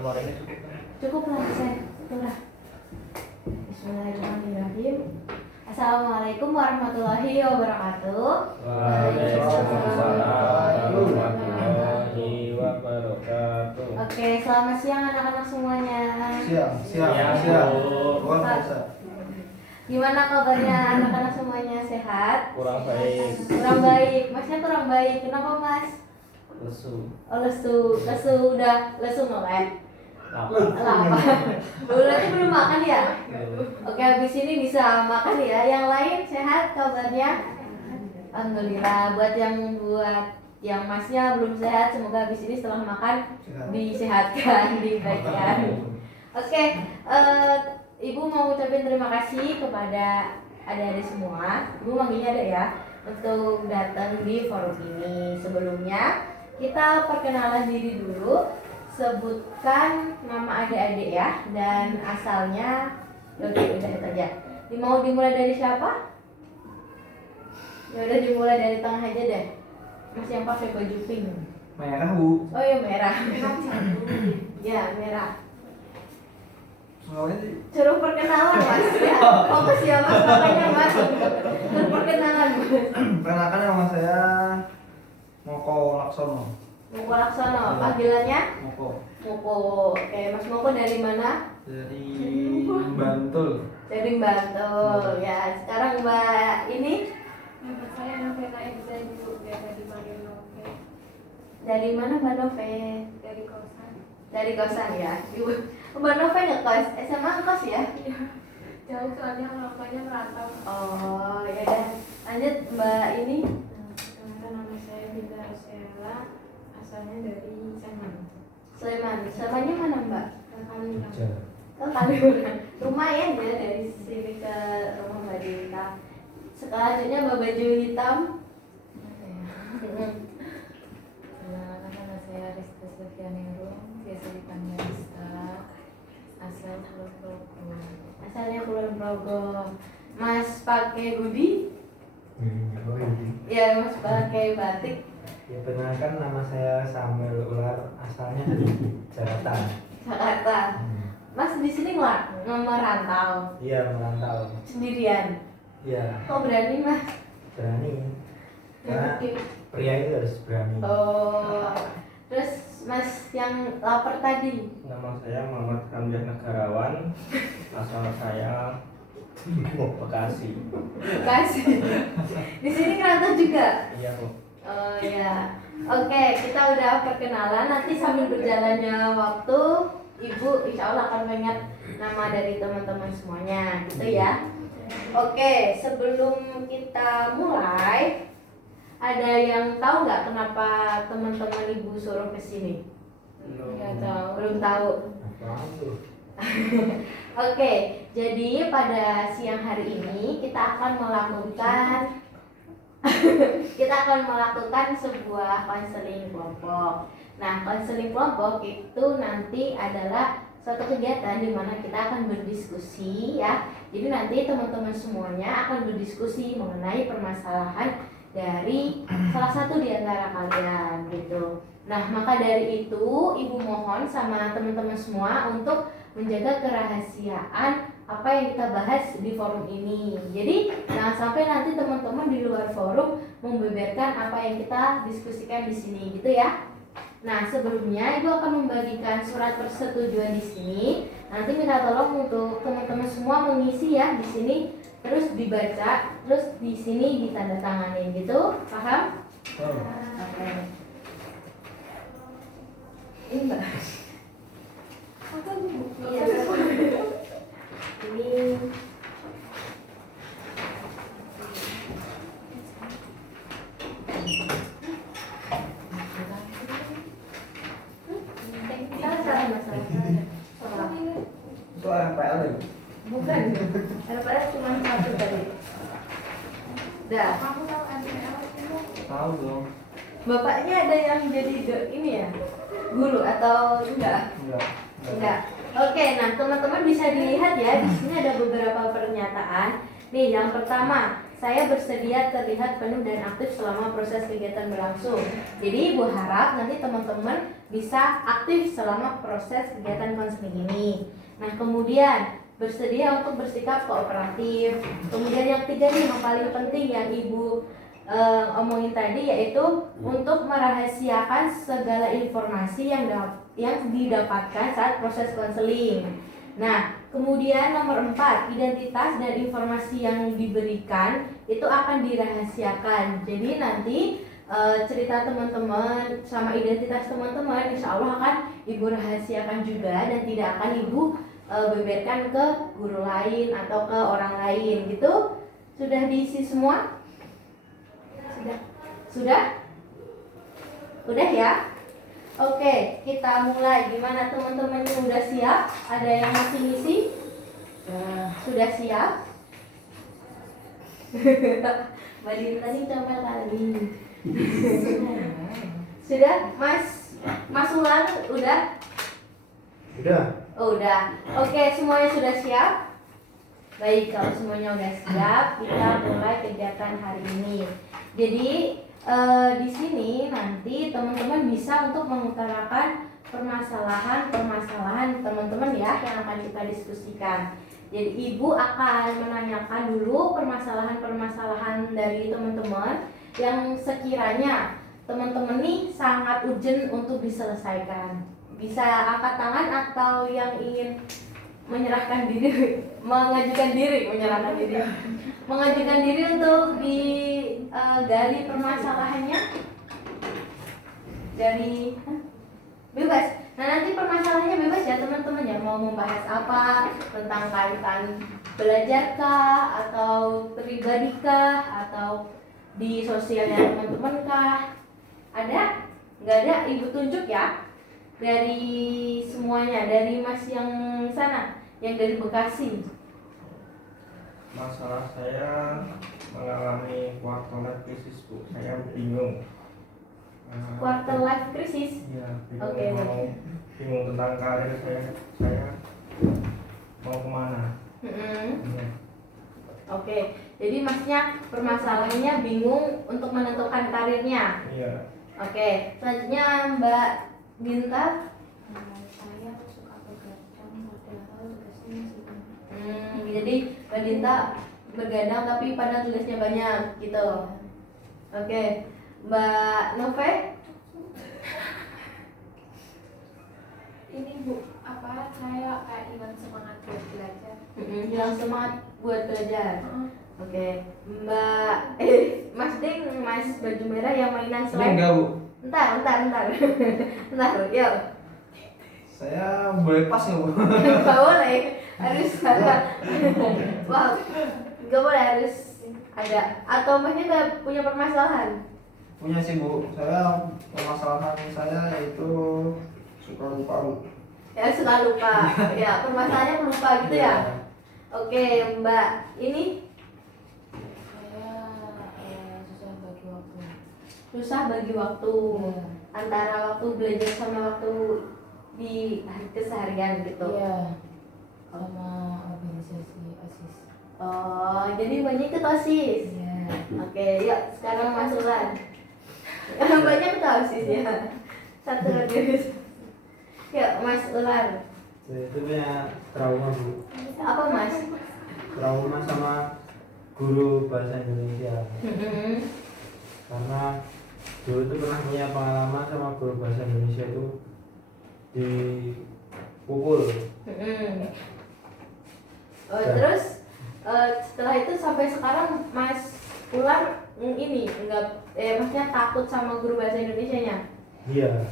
Nomor ini cukup kan? Cukup lah, saya. Itulah. Bismillahirrahmanirrahim. Assalamualaikum warahmatullahi wabarakatuh. Waalaikumsalam warahmatullahi wabarakatuh. Oke, selamat siang anak-anak semuanya. Siang. Luar biasa. Gimana kabarnya anak-anak semuanya, sehat? Kurang baik. Kurang baik. Masnya kurang baik. Kenapa, Mas? Lesu. Oh, lesu udah lesu melek. Lapar. Berarti belum makan ya? Oke, habis ini bisa makan ya. Yang lain sehat kabarnya? Alhamdulillah. Buat yang masnya belum sehat, semoga habis ini setelah makan disehatkan, diberikan. Oke, Ibu mau ucapin terima kasih kepada adik-adik semua. Ibu manggilnya ada ya, untuk datang di forum ini. Sebelumnya kita perkenalan diri dulu. Sebutkan nama adik-adik ya dan asalnya. Oke, udah itu aja. Mau dimulai dari siapa? Ya udah dimulai dari tengah aja deh. Mas yang pakai baju pink. Merah, Bu. Oh ya merah. Ya merah. Semuanya sih. Suruh perkenalan Mas ya. Fokus ya Mas, makanya Mas. Suruh perkenalan Mas. Perkenalkan nama saya Moko Laksono. Moko Laksono, panggilannya? Moko. Moko. Oke, Mas Moko dari mana? Dari Bantul. Dari Bantul. Ya, sekarang Mbak ini Nama saya Novena Eza Bu, dari Marinope, dari mana Mbak Nove? dari kosan. Dari kosan ya. Ibu Mbak Nove ngekos, SMA ngekos ya? Jauh soalnya orang tuanya merantau. Oh, ya udah. Lanjut Mbak ini. Sekarang nama saya Binda Rosella, asalnya dari Sleman. Sleman. Slemannya mana Mbak? Kaliurang. Oh, Kaliurang. Lumayan ya dari sini ke rumah Mbak Dita. Selanjutnya Mbak baju hitam. Nama saya Rizka Sylvianero, biasa dipanggil Rizka, asal Kulon Progo. Asalnya Kulon Progo. Mas pakai hoodie? Ya, Mas pakai batik. Ya, perkenalkan nama saya Samuel Ular, asalnya dari Jakarta. Jakarta. Mas di sini merantau Iya, merantau. sendirian. Iya, Kok berani Mas? berani. Karena pria itu harus berani. Oh, terus Mas yang lapar tadi? Nama saya Muhammad Hamzah Negarawan. Asal saya Bekasi. Bekasi. Di sini ngerantau juga? Iya, Bu. Oh ya. Oke, kita udah perkenalan. Nanti sambil berjalannya waktu, Ibu insya Allah akan mengingat nama dari teman-teman semuanya, gitu ya. Oke, sebelum kita mulai, ada yang tahu nggak kenapa teman-teman Ibu suruh ke sini? Nggak tahu. Belum tahu. Apaan tuh? Oke, jadi pada siang hari ini kita akan melakukan sebuah konseling kelompok. Nah, konseling kelompok itu nanti adalah suatu kegiatan di mana kita akan berdiskusi ya. Jadi nanti teman-teman semuanya akan berdiskusi mengenai permasalahan dari salah satu di antara kalian gitu. Nah, maka dari itu Ibu mohon sama teman-teman semua untuk menjaga kerahasiaan apa yang kita bahas di forum ini. Jadi jangan sampai nanti teman-teman di luar forum membeberkan apa yang kita diskusikan di sini gitu ya. Nah, sebelumnya Ibu akan membagikan surat persetujuan di sini. Nanti minta tolong untuk teman-teman semua mengisi ya di sini, terus dibaca, terus di sini ditandatanganin gitu. Paham? Oke. Ini Mbak. Apa nih Bu? Iya. Ini salah masalah. Itu RPL ya? Bukan. RPS cuma satu tadi. Dah. Kamu tahu MPL itu? Tahu dong. Bapaknya ada yang jadi ini ya? Guru atau enggak? Enggak. Oke, nah teman-teman bisa dilihat ya, di sini ada beberapa pernyataan. Nih, yang pertama, saya bersedia terlihat penuh dan aktif selama proses kegiatan berlangsung. Jadi Ibu harap nanti teman-teman bisa aktif selama proses kegiatan konseling ini. Nah, kemudian bersedia untuk bersikap kooperatif. Kemudian yang ketiga nih yang paling penting yang Ibu omongin tadi, yaitu untuk merahasiakan segala informasi yang didapatkan saat proses konseling. Nah, kemudian nomor 4, identitas dan informasi yang diberikan itu akan dirahasiakan. Jadi nanti cerita teman-teman sama identitas teman-teman insya Allah akan Ibu rahasiakan juga dan tidak akan Ibu beberkan ke guru lain atau ke orang lain gitu. Sudah diisi semua? Sudah? Udah ya? Oke, kita mulai. Gimana teman-teman yang udah siap? Ada yang masih ngisi? Sudah siap? Mbak Dinta tadi comel kali. Sudah? Mas Ulan udah? Udah. Oh, udah. Oke, semuanya sudah siap? Baik, kalau semuanya udah siap, kita mulai kegiatan hari ini. Jadi di sini nanti teman-teman bisa untuk mengutarakan permasalahan teman-teman ya yang akan kita diskusikan. Jadi Ibu akan menanyakan dulu permasalahan-permasalahan dari teman-teman yang sekiranya teman-teman nih sangat urgent untuk diselesaikan. Bisa angkat tangan atau yang ingin mengajukan diri untuk digali permasalahannya dari bebas. Nah, nanti permasalahannya bebas ya teman-teman ya, mau membahas apa, tentang kaitan belajarkah atau pribadikah atau di sosialnya teman-teman kah? Ada? Nggak ada? Ibu tunjuk ya dari semuanya, dari Mas yang sana, yang dari Bekasi. Masalah saya mengalami quarter life crisis, Bu. Saya bingung. Quarter life crisis. Ya, Oke. bingung tentang karir saya mau kemana. Ya. Oke, jadi Masnya permasalahannya bingung untuk menentukan karirnya. Iya. Oke, selanjutnya Mbak Dinta. Saya suka begadang padahal tugasnya masih banyak. Jadi Mbak Dinta bergadang tapi pada tugasnya banyak gitu. Oke, Mbak Nove. Ini Bu, saya kayak hilang semangat buat belajar. Hilang semangat buat belajar. Oke, Mbak Mas Ding, Mas baju merah yang mainan Ini slime. enggak, Bu. Bentar. Bentar, yuk. Saya boleh pas nggak, Bu? Gak boleh, harus ada. Wow, gak boleh, harus ada. Atau Masnya gak punya permasalahan? Punya sih, Bu. Saya permasalahan saya yaitu suka lupa, Bu. Ya, suka lupa. Ya, permasalahannya lupa gitu ya. Oke, Mbak, ini Saya susah bagi waktu. susah bagi waktu antara waktu belajar sama waktu di keseharian gitu. Iya. Sama organisasi ASIS. Oh, jadi banyak ikut OSIS. Iya. Oke, yuk sekarang Mas Ulan. Banyak ikut OSIS ya. Satu lagi. Yuk Mas Ulan. Saya itu punya trauma, Bu. Apa Mas? Trauma sama guru bahasa Indonesia. Karena dulu tuh pernah punya pengalaman sama guru bahasa Indonesia itu dipukul. Terus setelah itu sampai sekarang Mas Ulan ini enggak maksudnya takut sama guru bahasa Indonesianya? Iya.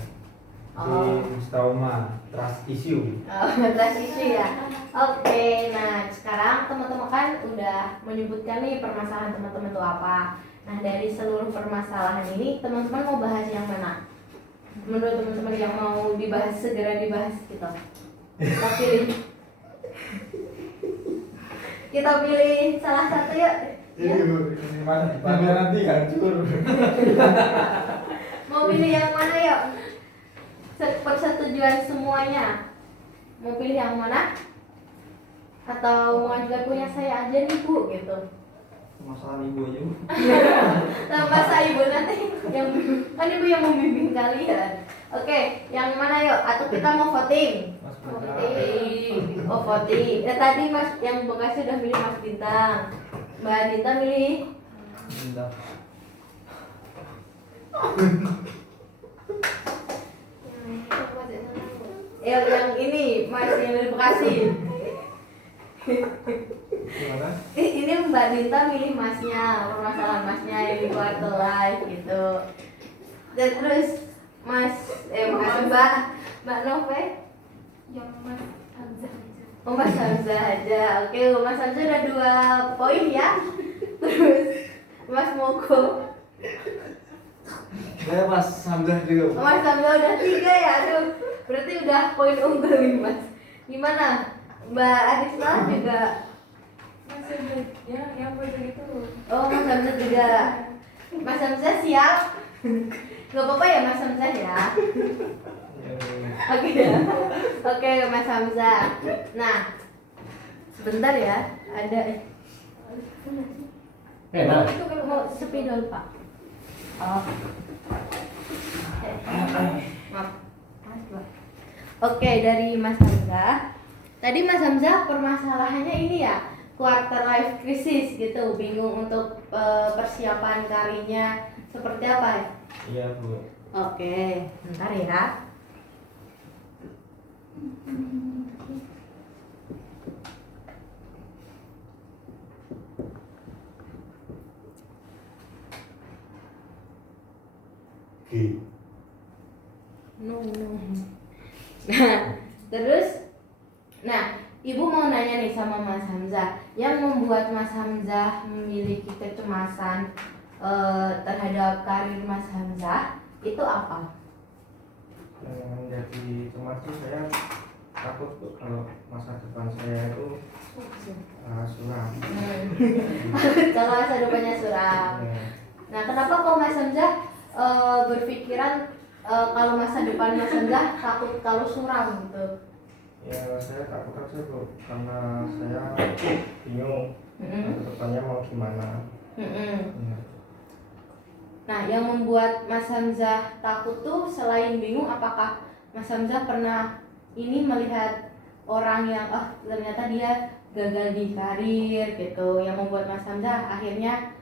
Oh. Di trauma, trust issue. Trust issue ya. Oke, nah sekarang teman-teman kan udah menyebutkan nih permasalahan teman-teman itu apa. Nah dari seluruh permasalahan ini teman-teman mau bahas yang mana? Menurut teman-teman yang mau dibahas segera dibahas gitu. Kita pilih. Kita pilih salah satu ya. Ya? Ini mana? Nanti hancur. Mau pilih yang mana yuk? Persetujuan semuanya. Mau pilih yang mana? Atau mengajukan punya saya aja nih Bu gitu. Permasalahan ibu aja Bu. Nah, masa ibu nanti yang kan ibu yang membimbing kalian. Oke, yang mana yuk? Atau kita mau voting? Mas Bintang. Voting. Oh, voting. Tadi Mas yang Bekasi udah milih Mas Bintang. Mbak Dita milih Bentar. yang ini Mas yang dari Bekasi. Gimana? Ini Mbak Dita milih Masnya, permasalahan Masnya yang di quarter life gitu. Dan terus Mbak Nove, Yang Mas Hamzah aja. oh Mas Hamzah aja. Oke, Mas Hamzah udah 2 poin ya. Terus Mas Moko, Saya Mas Hamzah juga Bu. Mas Hamzah udah 3 ya. Aduh, berarti udah poin unggul nih Mas. Gimana? Mbak Arisma juga. Masih ada yang begitu gitu. Oh, Mas Hamzah juga. Mas Hamzah siap? Gak apa-apa ya Mas Hamzah ya. Oke ya. Oke Mas Hamzah. Nah, sebentar ya. Ada Itu kalau mau spidol Pak. Oh. Maaf. Pak. Oke, dari Mas Hamzah. Tadi Mas Hamzah permasalahannya ini ya, quarter life crisis gitu, bingung untuk persiapan karirnya seperti apa ya? Iya Bu. Oke, bentar ya. No. Nah, Ibu mau nanya nih sama Mas Hamzah, yang membuat Mas Hamzah memiliki kecemasan terhadap karir Mas Hamzah itu apa? Yang menjadi cemas sih saya takut Bu, kalau masa depan saya itu suram. Kalau masa depannya suram. Ya, Nah, kenapa kok Mas Hamzah berpikiran kalau masa depan Mas Hamzah takut kalau suram gitu? ya saya takut aja Bu, karena saya bingung masa depannya mau gimana. Ya. Nah, yang membuat Mas Hamzah takut tuh selain bingung, apakah Mas Hamzah pernah ini melihat orang yang ternyata dia gagal di karir gitu, yang membuat Mas Hamzah akhirnya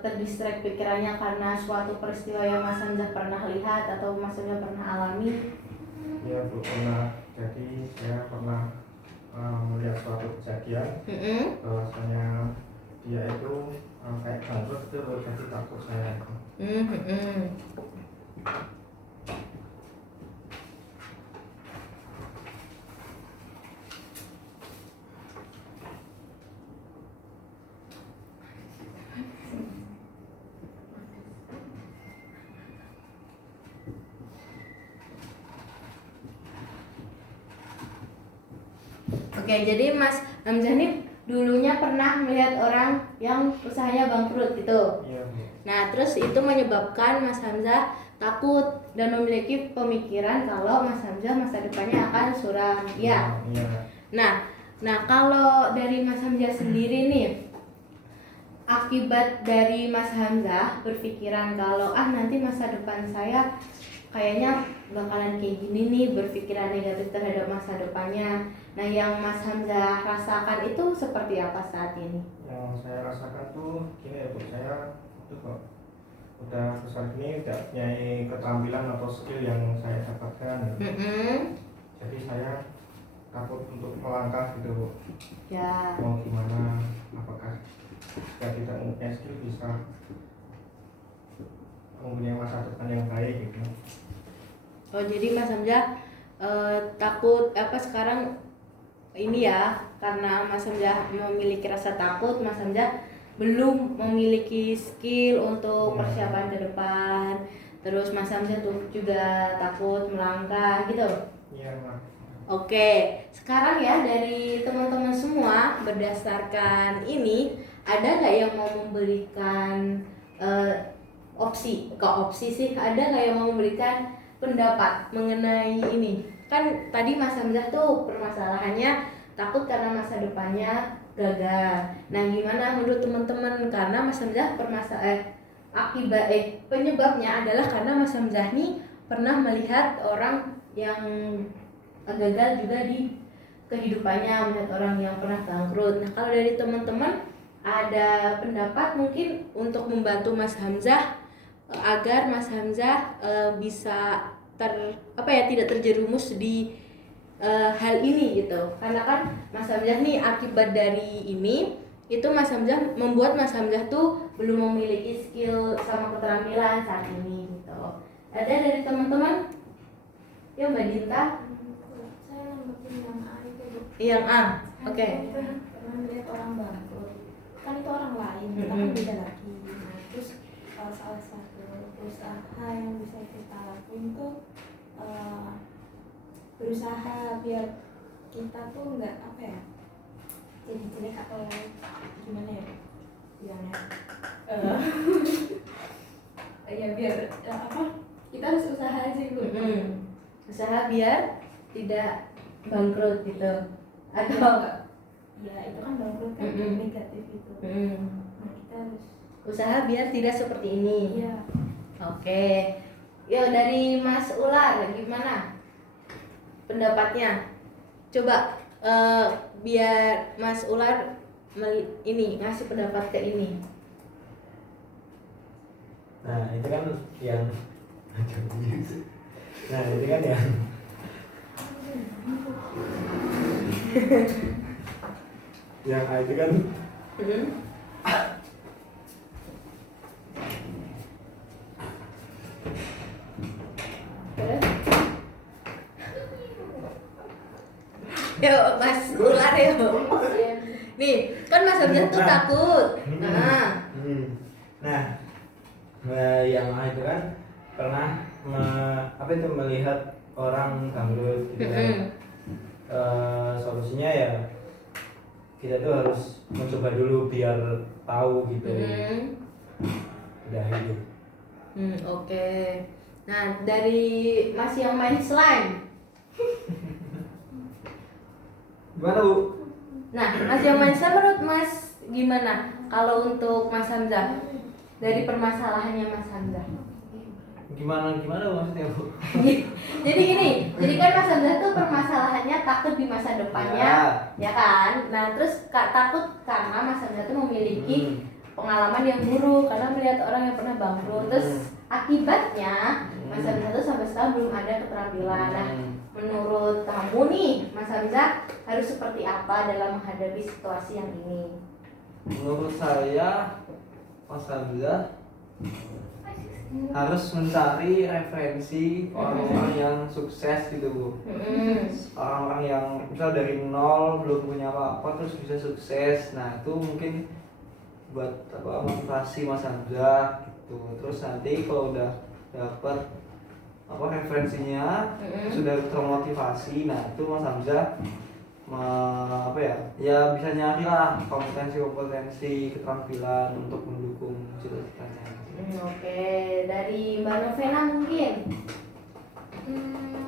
terdistract pikirannya karena suatu peristiwa yang Mas Hamzah pernah lihat atau Mas Hamzah pernah alami? Iya Bu, pernah. Jadi saya pernah melihat suatu kejadian bahwasanya dia itu kayak bangkrut gitu loh, jadi takut saya itu. Oke, jadi Mas Hamzah ini dulunya pernah melihat orang yang usahanya bangkrut gitu. Iya Bu. Nah, terus itu menyebabkan Mas Hamzah takut dan memiliki pemikiran kalau Mas Hamzah masa depannya akan suram. Iya. Iya. Nah, kalau dari Mas Hamzah sendiri nih, akibat dari Mas Hamzah berpikiran kalau nanti masa depan saya kayaknya bakalan kayak gini nih, berpikiran negatif terhadap masa depannya. Nah, yang Mas Hamzah rasakan itu seperti apa saat ini? Yang saya rasakan tuh gini ya Bu, saya tuh kok udah besar gini tidak punya keterampilan atau skill yang saya dapatkan. Jadi saya takut untuk melangkah gitu Bu. Ya. Mau gimana, apakah jika tidak punya skill bisa mempunyai masa depan yang baik gitu. Oh, jadi Mas Hamzah takut sekarang ini ya, karena Mas Hamzah memiliki rasa takut, Mas Hamzah belum memiliki skill untuk persiapan ke depan. Terus Mas Hamzah tuh juga takut melangkah gitu. Iya Mak. Oke, sekarang ya dari teman-teman semua berdasarkan ini, ada nggak yang mau memberikan opsi? Kok opsi sih? Ada nggak yang mau memberikan pendapat mengenai ini? Kan tadi Mas Hamzah tuh permasalahannya takut karena masa depannya gagal. Nah, gimana menurut teman-teman? Karena Mas Hamzah penyebabnya adalah karena Mas Hamzah ini pernah melihat orang yang gagal juga di kehidupannya, melihat orang yang pernah bangkrut. Nah, kalau dari teman-teman ada pendapat mungkin untuk membantu Mas Hamzah agar Mas Hamzah bisa tidak terjerumus di hal ini gitu. Karena kan Mas Hamzah nih akibat dari ini itu Mas Hamzah membuat Mas Hamzah tuh belum memiliki skill sama keterampilan saat ini gitu. Ada dari teman-teman? Ya Mbak Dinta? Saya nambahin yang A itu Bu. Yang A. Oke. Saya pernah melihat orang bangkrut. Kan itu orang lain, kita kan beda lagi. Nah, terus salah satu usaha yang bisa kita lakuin tuh berusaha biar kita tuh nggak jadi jelek atau gimana ya bilangnya ya biar kita harus usaha aja Bu. Usaha biar tidak bangkrut gitu atau ya itu kan bangkrut kan negatif itu. Nah, kita harus usaha biar tidak seperti ini. iya. Oke. Yuk dari Mas Ular gimana pendapatnya? Coba biar Mas Ular ngasih pendapat ke ini. Nah itu kan yang nah itu kan yang yang itu kan Terus? Yuk Mas Ular yuk. Nih kan Mas Hamzah tuh takut. Nah yang A itu kan pernah melihat orang bangkrut gitu kan. Solusinya ya kita tuh harus mencoba dulu biar tahu gitu. Udah itu. Oke. Nah dari Mas yang main slime. Gimana Bu? Nah Mas yang main slime menurut Mas gimana? Kalau untuk Mas Hamzah dari permasalahannya Mas Hamzah. Gimana maksudnya Bu? Jadi gini, jadi kan Mas Hamzah tuh permasalahannya takut di masa depannya, ya kan? Nah terus takut karena Mas Hamzah tuh memiliki pengalaman yang buruk karena melihat orang yang pernah bangkrut. Terus akibatnya Mas Hamzah tuh sampai sekarang belum ada keterampilan. Nah menurut kamu nih Mas Hamzah harus seperti apa dalam menghadapi situasi yang ini? Menurut saya Mas Hamzah harus mencari referensi orang-orang yang sukses gitu Bu. Orang-orang yang misal dari nol belum punya apa-apa terus bisa sukses. Nah itu mungkin buat motivasi Mas Hamzah gitu. Terus nanti kalau udah dapat referensinya sudah termotivasi, nah itu Mas Hamzah ya bisa nyari lah kompetensi keterampilan untuk mendukung cita-citanya. Oke, dari Mbak Novena mungkin.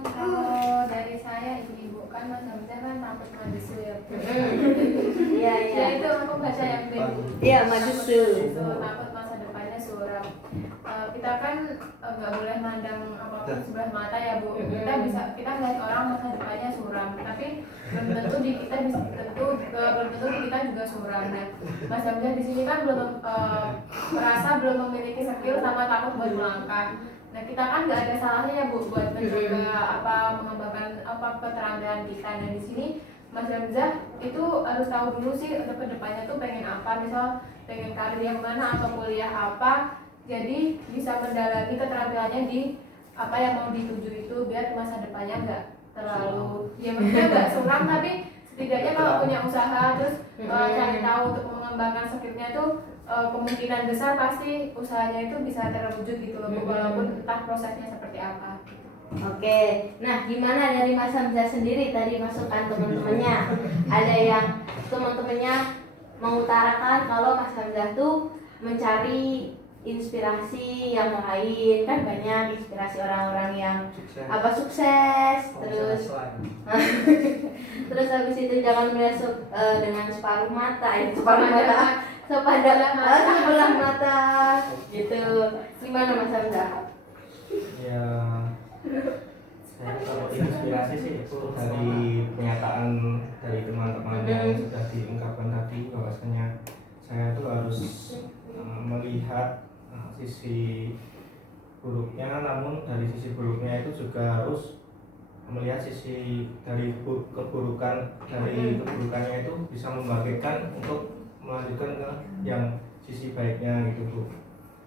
Kalau dari saya ibu kan Mas Hamzah kan takut majusu ya. Iya. Ya itu aku baca yang B. Iya, majusu. Takut masa depannya suram. Kita kan nggak boleh mandang apapun sebelah mata ya Bu. Kita melihat orang masa depannya suram, tapi belum tentu di kita juga suram. Nah, Mas Hamzah di sini kan belum merasa belum memiliki skill sama takut buat melangkah. Nah kita kan nggak ada salahnya ya Bu buat mencoba mengembangkan keterampilan kita. Nah di sini Mas Hamzah itu harus tahu dulu sih untuk kedepannya tuh pengen apa, misal pengen karir yang mana atau kuliah apa. Jadi bisa mendalami keterampilannya di apa yang mau dituju itu biar masa depannya nggak terlalu ya maksudnya nggak suram, tapi setidaknya kalau punya usaha terus cari tahu untuk mengembangkan skillnya tuh kemungkinan besar pasti usahanya itu bisa terwujud gitu loh Bu, walaupun entah prosesnya seperti apa. Oke, nah gimana dari Mas Hamzah sendiri tadi masukan teman-temannya? Ada yang teman-temannya mengutarakan kalau Mas Hamzah tuh mencari inspirasi yang lain, kan banyak inspirasi orang-orang yang Sukses. sukses, Kalau terus misalnya selain. terus habis itu jangan melihat dengan separuh mata, sebelah mata gitu. Gimana Mas Hamza? Ya, saya kalau inspirasi sih itu dari pernyataan dari teman-teman yang sudah diungkapkan tadi, bahwasanya saya tuh harus melihat sisi buruknya, namun dari sisi buruknya itu juga harus melihat sisi dari keburukannya itu bisa membangkitkan untuk melanjutkan ke yang sisi baiknya gitu Bu.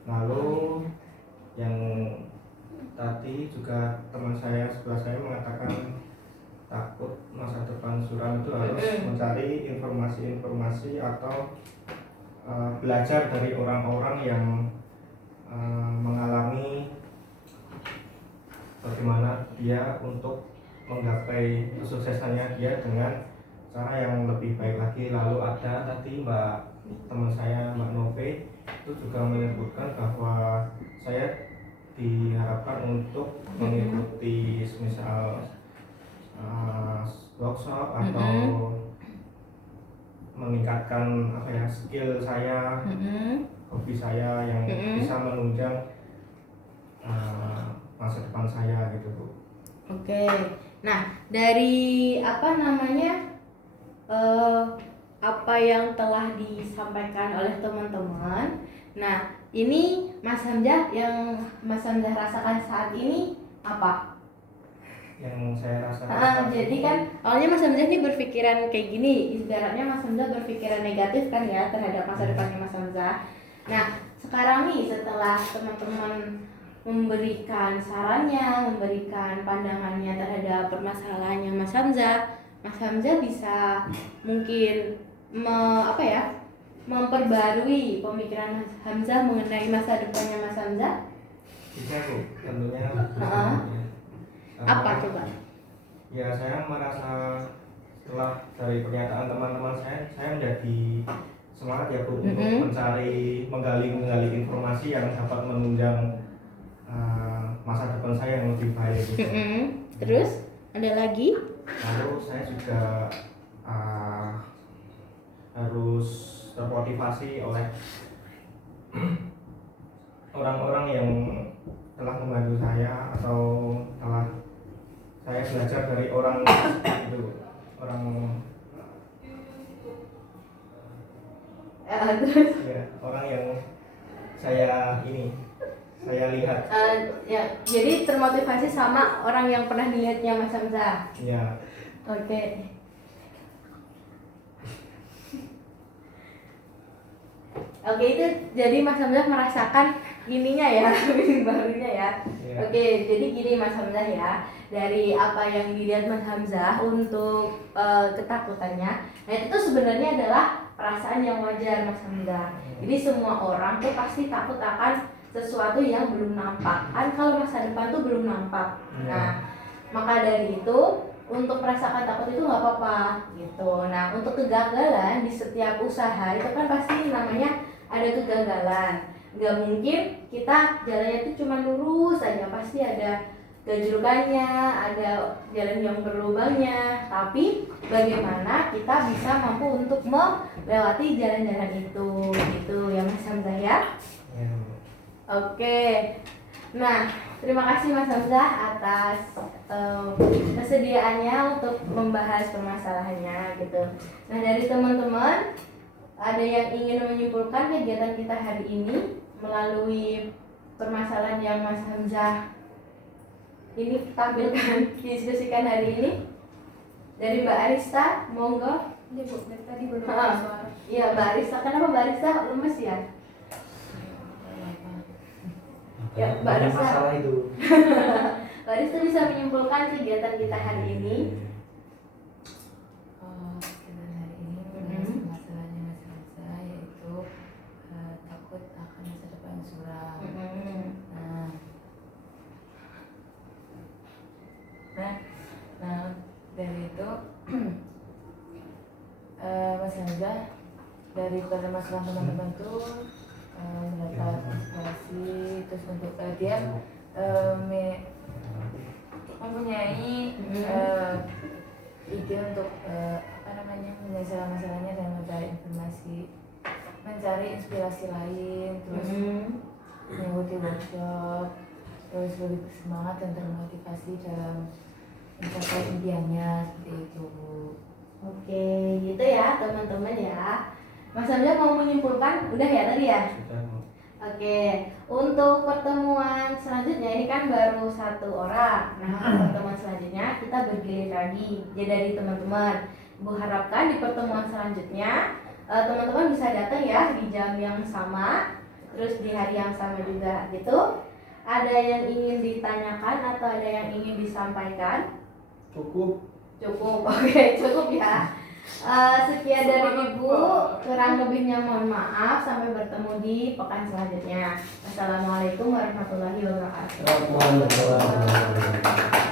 Lalu yang tadi juga teman saya sebelah saya mengatakan takut masa depan suram itu harus mencari informasi-informasi atau belajar dari orang-orang yang mengalami bagaimana dia untuk menggapai kesuksesannya dia dengan cara yang lebih baik lagi. Lalu ada tadi teman saya Mbak Nove itu juga menyebutkan bahwa saya diharapkan untuk mengikuti misal workshop atau meningkatkan skill saya, hobi saya yang bisa menunjang masa depan saya gitu Bu. Oke, nah dari apa yang telah disampaikan oleh teman-teman, nah ini Mas Hamzah, yang Mas Hamzah rasakan saat ini apa? Yang saya rasakan Jadi kan awalnya Mas Hamzah ini berpikiran kayak gini, ibaratnya Mas Hamzah berpikiran negatif kan ya terhadap masa depannya Mas Hamzah. Nah sekarang nih setelah teman-teman memberikan sarannya, memberikan pandangannya terhadap permasalahannya Mas Hamzah bisa mungkin memperbarui pemikiran Mas Hamzah mengenai masa depannya Mas Hamzah. bisa Bu, tentunya Apa coba? Ya saya merasa setelah dari pernyataan teman-teman saya menjadi semangat ya Bu untuk menggali informasi yang dapat menunjang masa depan saya yang lebih baik gitu. Terus ada lagi? Lalu saya juga harus termotivasi oleh orang-orang yang telah membantu saya atau telah saya belajar dari orang itu, orang yang saya lihat. Jadi termotivasi sama orang yang pernah dilihatnya Mas Hamzah. Ya. Oke. Oke, itu jadi Mas Hamzah merasakan ininya ya, barunya ya. Ya. Oke, jadi gini Mas Hamzah ya, dari apa yang dilihat Mas Hamzah untuk ketakutannya, nah itu tuh sebenarnya adalah perasaan yang wajar Mas Hamzah. Jadi semua orang tuh pasti takut akan sesuatu yang belum nampak. Kan kalau masa depan tuh belum nampak. Nah, maka dari itu untuk merasakan takut itu nggak apa-apa gitu. Nah, untuk kegagalan di setiap usaha itu kan pasti namanya ada kegagalan. Nggak mungkin kita jalannya itu cuma lurus aja, pasti ada kejurukannya, ada jalan yang berlubangnya. Tapi bagaimana kita bisa mampu untuk melewati jalan-jalan itu, gitu ya Mas Hamzah ya. Oke. Nah, terima kasih Mas Hamzah atas kesediaannya untuk membahas permasalahannya gitu. Nah, dari teman-teman ada yang ingin menyimpulkan kegiatan kita hari ini melalui permasalahan yang Mas Hamzah ini tampilkan, diskusikan hari ini? Dari Mbak Arista, monggo. Ini Bu, dari tadi belum ada suara. Iya Mbak Arista, kenapa Mbak Arista lemes ya? Ya Mbak Banyak Arista. masalah itu. Mbak Arista bisa menyimpulkan kegiatan kita hari ini? Kita hari ini membahas masalahnya Mas Hamzah, yaitu takut akan masa depan suram. Nah, dari itu Mas Hamzah, dari permasalahan teman-teman tuh dapat inspirasi, terus untuk dia mempunyai ide untuk menyelesaikan masalahnya dan mencari informasi, mencari inspirasi lain, terus mengikuti workshop, terus lebih bersemangat dan termotivasi dalam mencapai impiannya seperti itu, Bu. Oke, gitu ya teman-teman ya. Mas Hamzah mau menyimpulkan? Udah ya tadi ya? Sudah, Bu. Oke, untuk pertemuan selanjutnya ini kan baru 1 orang. Nah, pertemuan selanjutnya kita bergilir lagi. Jadi dari teman-teman, Ibu harapkan di pertemuan selanjutnya teman-teman bisa datang ya di jam yang sama, terus di hari yang sama juga gitu. Ada yang ingin ditanyakan atau ada yang ingin disampaikan? Cukup. Cukup, oke, cukup ya. Sekian dari Ibu, kurang lebihnya mohon maaf. Sampai bertemu di pekan selanjutnya. Assalamualaikum warahmatullahi wabarakatuh. Waalaikumsalam.